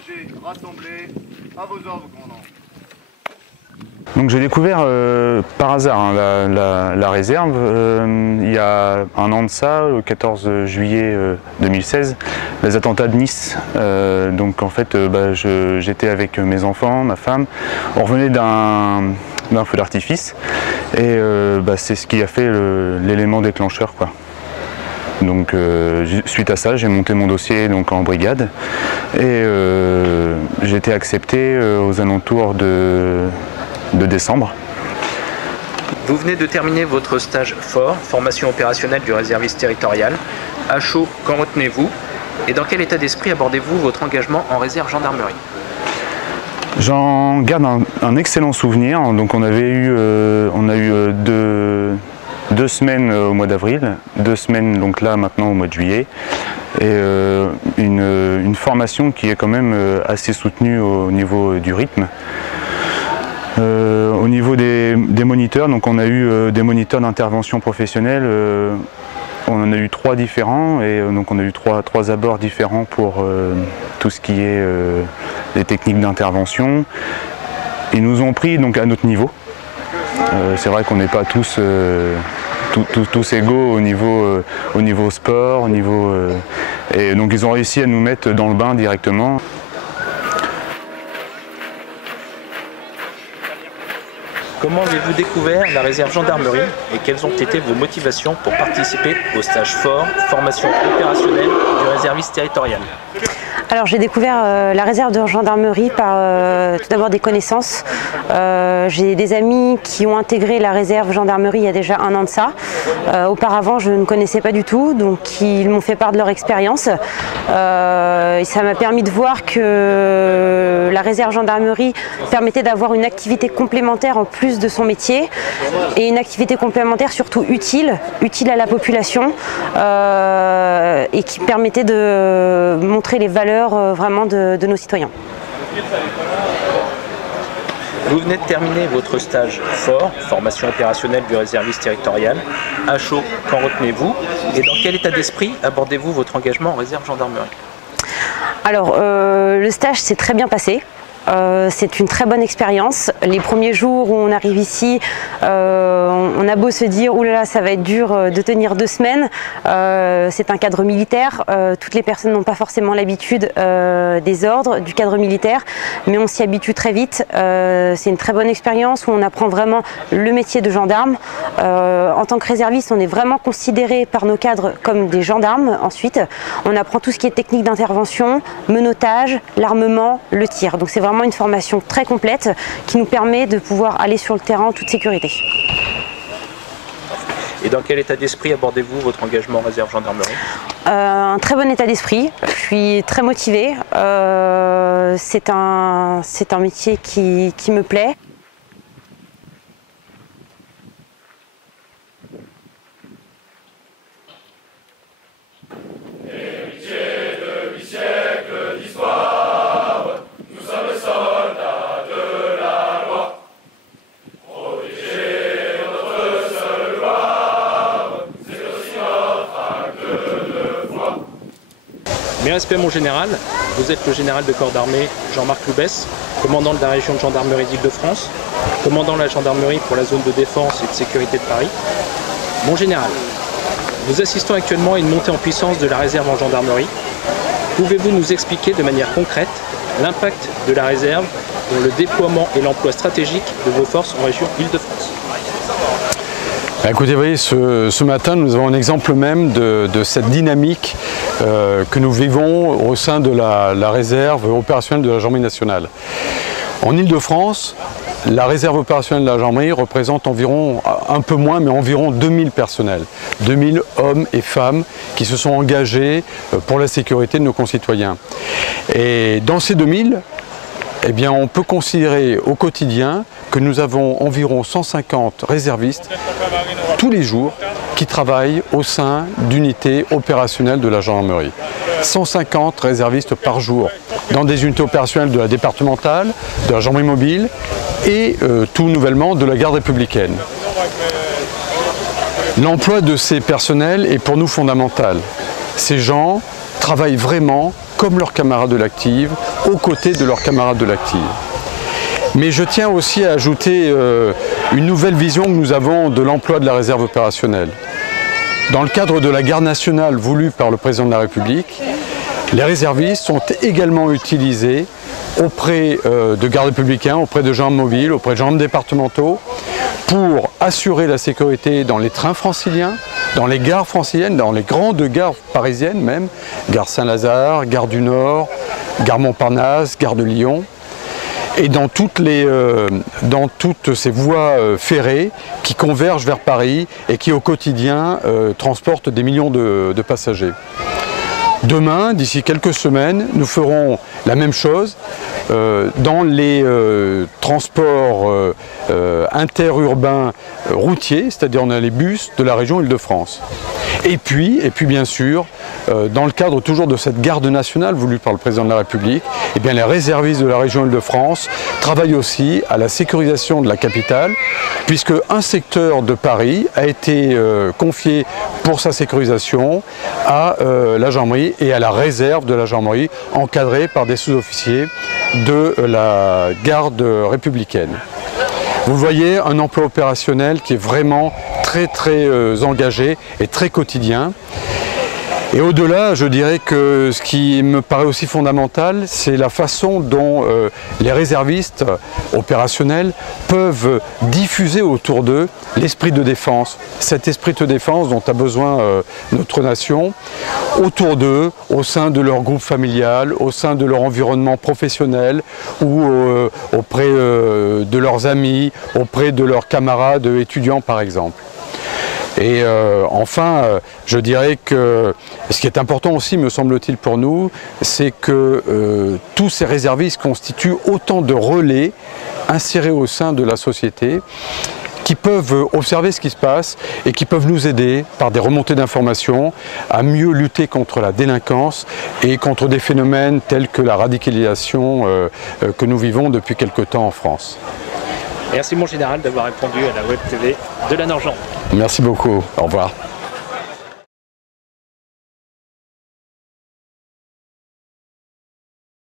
Engagés, rassemblés, à vos ordres, commandant. Donc j'ai découvert par hasard la réserve il y a un an de ça, le 14 juillet 2016, les attentats de Nice. Donc en fait j'étais avec mes enfants, ma femme, on revenait d'un feu d'artifice et c'est ce qui a fait l'élément déclencheur, quoi. Donc suite à ça, j'ai monté mon dossier donc, en brigade et j'ai été accepté aux alentours de décembre. Vous venez de terminer votre stage fort, formation opérationnelle du réserviste territorial. À chaud, qu'en retenez-vous? Et dans quel état d'esprit abordez-vous votre engagement en réserve gendarmerie? J'en garde un excellent souvenir. Donc on a eu deux semaines au mois d'avril, 2 semaines donc là maintenant au mois de juillet, et une formation qui est quand même assez soutenue au niveau du rythme. Au niveau des moniteurs, donc on a eu des moniteurs d'intervention professionnelle, on en a eu 3 différents et donc on a eu trois abords différents pour tout ce qui est les techniques d'intervention. Ils nous ont pris donc à notre niveau. C'est vrai qu'on n'est pas tous égaux au niveau sport, et donc ils ont réussi à nous mettre dans le bain directement. Comment avez-vous découvert la réserve gendarmerie et quelles ont été vos motivations pour participer au stage fort, formation opérationnelle du réserviste territorial? Alors j'ai découvert la réserve de gendarmerie par tout d'abord des connaissances. J'ai des amis qui ont intégré la réserve gendarmerie il y a déjà 1 an de ça. Auparavant je ne connaissais pas du tout, donc ils m'ont fait part de leur expérience. Ça m'a permis de voir que la réserve gendarmerie permettait d'avoir une activité complémentaire en plus de son métier et une activité complémentaire surtout utile à la population et qui permettait de montrer les valeurs vraiment de nos citoyens. Vous venez de terminer votre stage fort, formation opérationnelle du réserviste territorial. À chaud, qu'en retenez-vous? Et dans quel état d'esprit abordez-vous votre engagement en réserve gendarmerie? Alors, le stage s'est très bien passé. C'est une très bonne expérience. Les premiers jours où on arrive ici, on a beau se dire « oulala, ça va être dur de tenir 2 semaines », c'est un cadre militaire. Toutes les personnes n'ont pas forcément l'habitude des ordres, du cadre militaire, mais on s'y habitue très vite. C'est une très bonne expérience où on apprend vraiment le métier de gendarme. En tant que réserviste, on est vraiment considéré par nos cadres comme des gendarmes. Ensuite, on apprend tout ce qui est technique d'intervention, menottage, l'armement, le tir. Donc c'est vraiment une formation très complète qui nous permet de pouvoir aller sur le terrain en toute sécurité. Et dans quel état d'esprit abordez-vous votre engagement en réserve gendarmerie? Un très bon état d'esprit, je suis très motivée, c'est un métier qui me plaît. Mes respects, mon général. Vous êtes le général de corps d'armée Jean-Marc Loubès, commandant de la région de gendarmerie d'Île-de-France, commandant la gendarmerie pour la zone de défense et de sécurité de Paris. Mon général, nous assistons actuellement à une montée en puissance de la réserve en gendarmerie. Pouvez-vous nous expliquer de manière concrète l'impact de la réserve dans le déploiement et l'emploi stratégique de vos forces en région Île-de-France? Écoutez, vous voyez, ce matin, nous avons un exemple même de cette dynamique que nous vivons au sein de la réserve opérationnelle de la gendarmerie nationale. En Île-de-France, la réserve opérationnelle de la gendarmerie représente environ, un peu moins, mais environ 2000 personnels. 2000 hommes et femmes qui se sont engagés pour la sécurité de nos concitoyens. Et dans ces 2000, eh bien, on peut considérer au quotidien que nous avons environ 150 réservistes tous les jours qui travaillent au sein d'unités opérationnelles de la gendarmerie. 150 réservistes par jour dans des unités opérationnelles de la départementale, de la gendarmerie mobile et tout nouvellement de la garde républicaine. L'emploi de ces personnels est pour nous fondamental. Ces gens travaillent vraiment comme leurs camarades de l'active, aux côtés de leurs camarades de l'active. Mais je tiens aussi à ajouter une nouvelle vision que nous avons de l'emploi de la réserve opérationnelle. Dans le cadre de la garde nationale voulue par le président de la République, les réservistes sont également utilisés auprès de gardes républicains, auprès de gendarmes mobiles, auprès de gendarmes départementaux, pour assurer la sécurité dans les trains franciliens, dans les gares franciliennes, dans les grandes gares parisiennes même, gare Saint-Lazare, gare du Nord, gare Montparnasse, gare de Lyon, et dans toutes ces voies ferrées qui convergent vers Paris et qui au quotidien transportent des millions de passagers. Demain, d'ici quelques semaines, nous ferons la même chose dans les transports interurbains routiers, c'est-à-dire on a les bus de la région Île-de-France. Et puis bien sûr, dans le cadre toujours de cette garde nationale voulue par le président de la République, eh bien, les réservistes de la région Île-de-France travaillent aussi à la sécurisation de la capitale, puisque un secteur de Paris a été confié pour sa sécurisation à la gendarmerie et à la réserve de la gendarmerie, encadrée par des sous-officiers de la garde républicaine. Vous voyez un emploi opérationnel qui est vraiment très engagé et très quotidien. Et au-delà, je dirais que ce qui me paraît aussi fondamental, c'est la façon dont les réservistes opérationnels peuvent diffuser autour d'eux l'esprit de défense, cet esprit de défense dont a besoin notre nation, autour d'eux, au sein de leur groupe familial, au sein de leur environnement professionnel ou auprès de leurs amis, auprès de leurs camarades étudiants par exemple. Et enfin, je dirais que ce qui est important aussi, me semble-t-il pour nous, c'est que tous ces réservistes constituent autant de relais insérés au sein de la société qui peuvent observer ce qui se passe et qui peuvent nous aider par des remontées d'informations à mieux lutter contre la délinquance et contre des phénomènes tels que la radicalisation que nous vivons depuis quelque temps en France. Merci mon général d'avoir répondu à la Web TV de la Nord-Gendre. Merci beaucoup, au revoir.